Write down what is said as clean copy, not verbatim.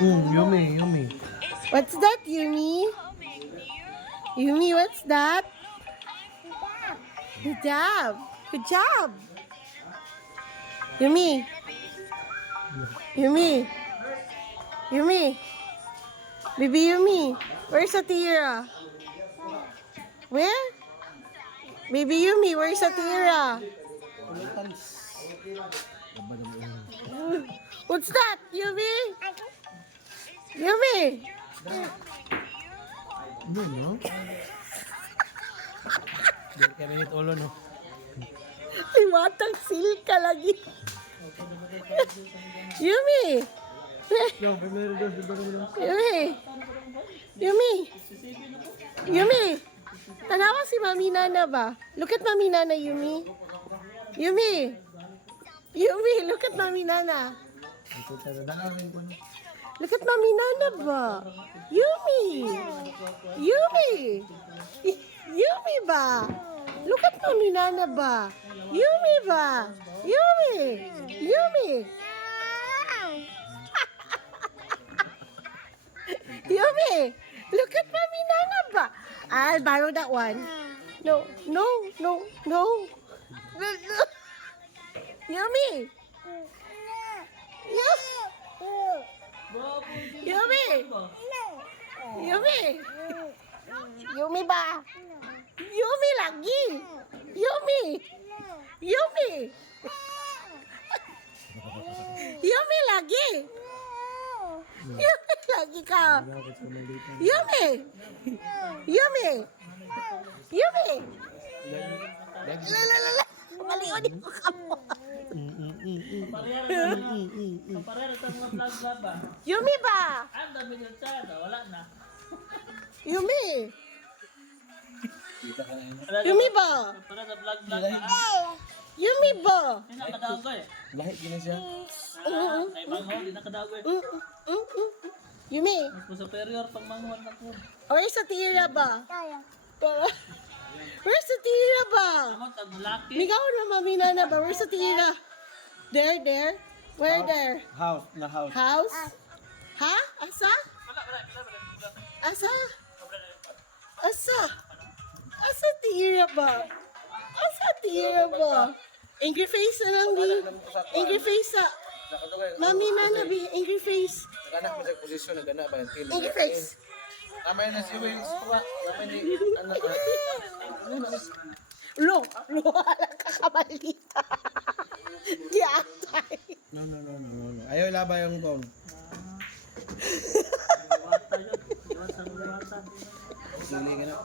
Yummy, yummy. What's that, Yumi? Yumi, what's that? Good job. Good job. Yumi. Yumi. Yumi. Baby Yumi. Where's Atira? Where? Baby Yumi, where's Atira? What's that, Yumi? Yumi. Ano, no? Hindi ka minit ulo, no? Limatang silka lagi. Yumi. Yung, primero dos, Yumi. Yumi. Yumi. Tanawa si Mami Nana ba? Look at Mami Nana, Yumi. Yumi. Yumi, look at Mami Nana. Ito tayo, dalawin ko, no? Look at Mami Nana ba? Yumi. Yumi. Yumi ba? Look at Mami Nana ba? Yumi ba? Yumi. Yumi. Yumi. Look at Mami Nana ba? I'll borrow that one. No, no, no, no. Yumi. Yumi. Yumi. Yumi ba? Yumi lagi. Yumi. Yumi. Yumi lagi. Yumi lagi ka. Yumi. Yumi. Yumi. Lalala. Maliwan ko kamo. Kapareho sa mga vlog ba? Yumi ba? Ang dami nyo siya, wala na. Yumi. Yumi ba? Kapareho sa vlog na. Yumi ba? Hindi nakadago eh. Lahi, gina siya. Sa ibang mo, hindi nakadago eh. Yumi. Mas superior pang manguhan na po. Where's sa tira ba? Where's sa tira ba? Amot, ang laki. Migaw na Mami Nana ba? Where's the tira? There, there. Where there? House, na house. House? Ha? Asa? Asa? Asa? Asa tira ba? Asa tira ba? Angry face na lang di. Angry face sa. Mami Nana bi. Angry face. Naganak mo sa posisyon, naganak ba yung tili? Angry face. Amay na si Wings, kuha. Amay ni, anak. Lo, wala ka kamalita. Giatay. No, no, no, no, no, no. Ayaw ilaba yung kong. Iwata yun. Iwata. Sili ka na.